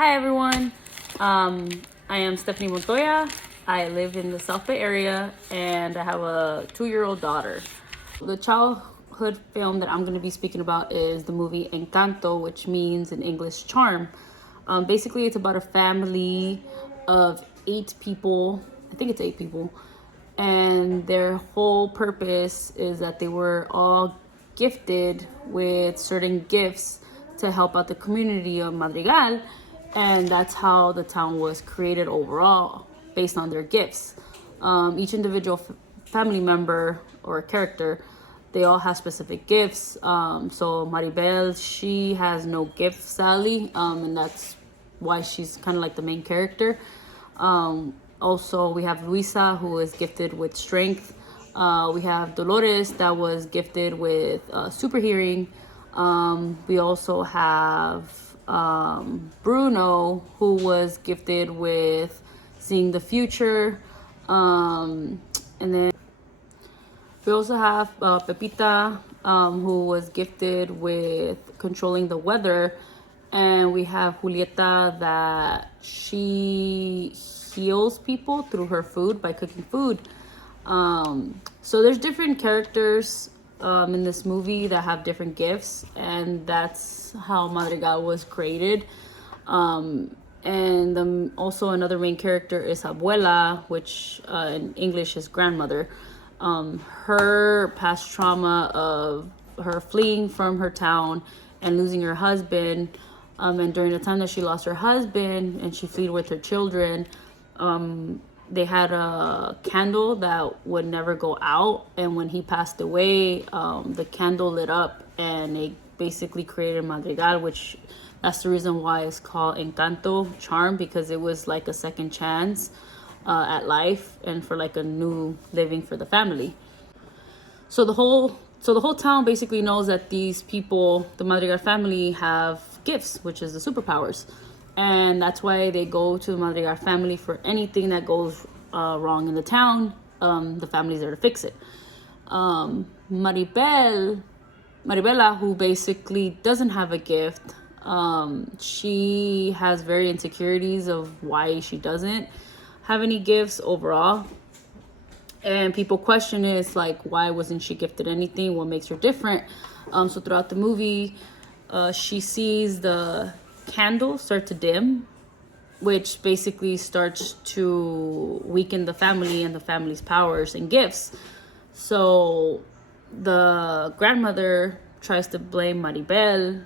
Hi everyone, I am Stephanie Montoya. I live in the South Bay area and I have a 2-year-old daughter. The childhood film that I'm going to be speaking about is the movie Encanto, which means in English charm. Basically, it's about a family of 8 people. I think it's 8 people. And their whole purpose is that they were all gifted with certain gifts to help out the community of Madrigal, and that's how the town was created overall, based on their gifts. Each individual family member or character, they all have specific gifts. So Maribel, she has no gift, Sally, and that's why she's kind of like the main character. Also, we have Luisa, who is gifted with strength. We have Dolores, that was gifted with super hearing. We also have Bruno, who was gifted with seeing the future. And then we also have Pepita, who was gifted with controlling the weather. And we have Julieta, that she heals people through her food by cooking food. So there's different characters in this movie that have different gifts, and that's how Madrigal was created. And also another main character is Abuela, which in English is grandmother. Her past trauma of her fleeing from her town and losing her husband, and during the time that she lost her husband and she fled with her children, they had a candle that would never go out, and when he passed away, the candle lit up and it basically created Madrigal, which that's the reason why it's called Encanto, charm, because it was like a second chance at life and for like a new living for the family. So the whole town basically knows that these people, the Madrigal family, have gifts, which is the superpowers. And that's why they go to the Madrigal family for anything that goes wrong in the town. The family's there to fix it. Maribela, who basically doesn't have a gift, she has very insecurities of why she doesn't have any gifts overall. And people question it. It's like, why wasn't she gifted anything? What makes her different? So throughout the movie, she sees the candle start to dim, which basically starts to weaken the family and the family's powers and gifts. So the grandmother tries to blame Maribela,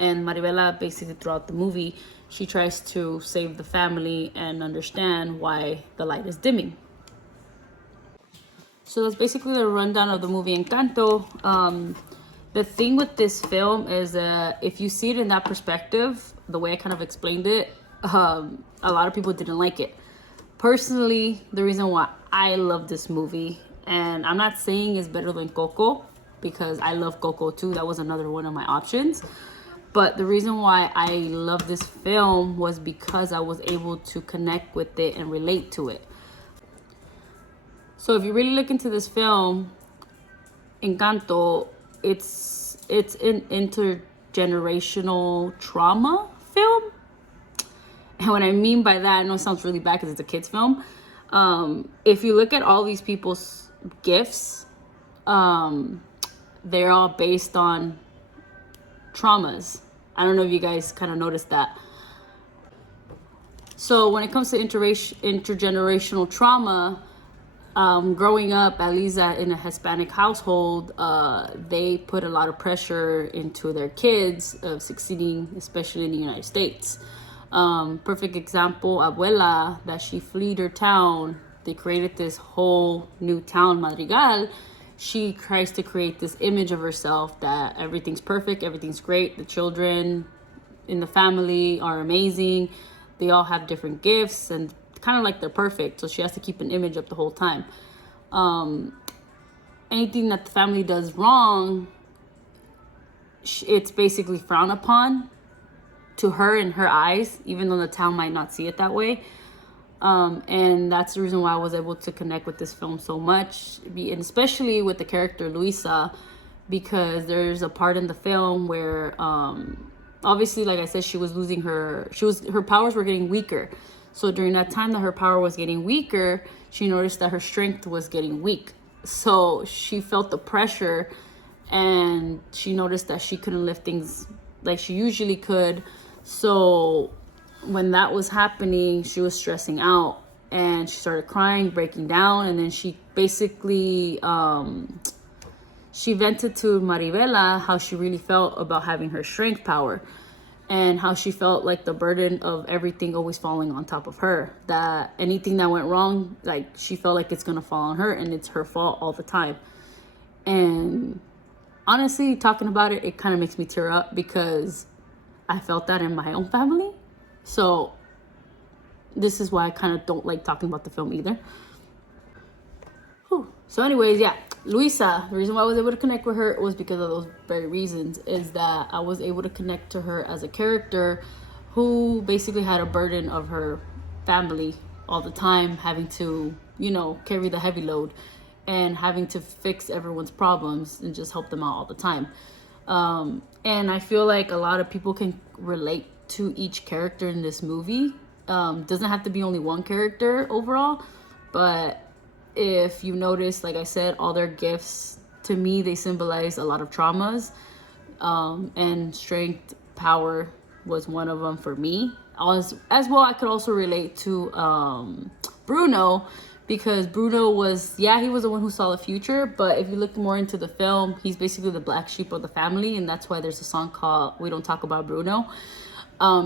and Maribela basically throughout the movie, she tries to save the family and understand why the light is dimming. So that's basically the rundown of the movie Encanto. The thing with this film is that if you see it in that perspective, the way I kind of explained it, a lot of people didn't like it. Personally, the reason why I love this movie, and I'm not saying it's better than Coco, because I love Coco too. That was another one of my options. But the reason why I love this film was because I was able to connect with it and relate to it. So if you really look into this film, Encanto, it's an intergenerational trauma film. And what I mean by that, I know it sounds really bad because it's a kid's film. If you look at all these people's gifts, they're all based on traumas. I don't know if you guys kind of noticed that. So when it comes to intergenerational trauma, growing up, at least in a Hispanic household, they put a lot of pressure into their kids of succeeding, especially in the United States. Perfect example, Abuela, that she fled her town. They created this whole new town, Madrigal. She tries to create this image of herself that everything's perfect, everything's great. The children in the family are amazing. They all have different gifts and kind of like they're perfect. So she has to keep an image up the whole time. Anything that the family does wrong, it's basically frowned upon to her in her eyes, even though the town might not see it that way. And that's the reason why I was able to connect with this film so much, and especially with the character Luisa, because there's a part in the film where obviously, like I said, she was losing her powers were getting weaker. So during that time that her power was getting weaker, she noticed that her strength was getting weak. So she felt the pressure, and she noticed that she couldn't lift things like she usually could. So when that was happening, she was stressing out, and she started crying, breaking down, and then she basically she vented to Maribela how she really felt about having her strength power, and how she felt like the burden of everything always falling on top of her, that anything that went wrong, like she felt like it's gonna fall on her and it's her fault all the time. And honestly, talking about it, it kind of makes me tear up, because I felt that in my own family. So this is why I kind of don't like talking about the film either. Whew. So anyways, yeah, Luisa, the reason why I was able to connect with her was because of those very reasons, is that I was able to connect to her as a character who basically had a burden of her family all the time, having to, you know, carry the heavy load and having to fix everyone's problems and just help them out all the time. And I feel like a lot of people can relate to each character in this movie. Doesn't have to be only one character overall, but if you notice, like I said, all their gifts, to me, they symbolize a lot of traumas, and strength power was one of them for me. As well, I could also relate to Bruno, because Bruno was, he was the one who saw the future, but if you look more into the film, he's basically the black sheep of the family, and that's why there's a song called We Don't Talk About Bruno,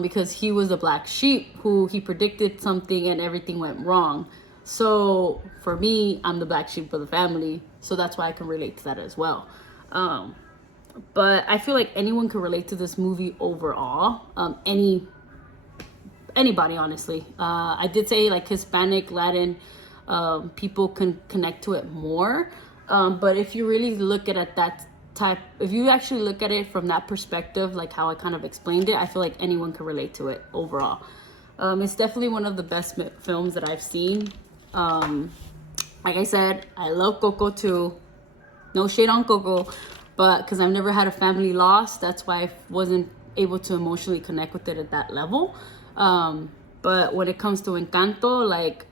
because he was the black sheep who he predicted something and everything went wrong. So for me, I'm the black sheep of the family, so that's why I can relate to that as well. But I feel like anyone can relate to this movie overall. Anybody, honestly. I did say like Hispanic, Latin people can connect to it more. But if you really look at it if you actually look at it from that perspective, like how I kind of explained it, I feel like anyone can relate to it overall. It's definitely one of the best films that I've seen. Like I said, I love Coco too. No shade on Coco, but because I've never had a family loss, that's why I wasn't able to emotionally connect with it at that level. But when it comes to Encanto, like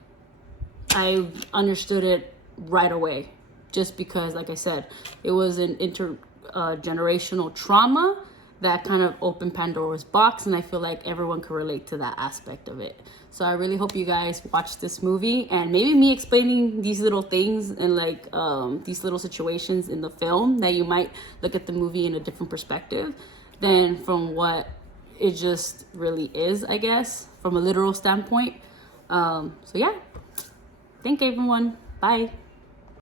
I understood it right away, just because, like I said, it was an intergenerational trauma that kind of opened Pandora's box, and I feel like everyone can relate to that aspect of it. So I really hope you guys watch this movie, and maybe me explaining these little things and like these little situations in the film, that you might look at the movie in a different perspective than from what it just really is, I guess, from a literal standpoint. So yeah, thank you everyone. Bye.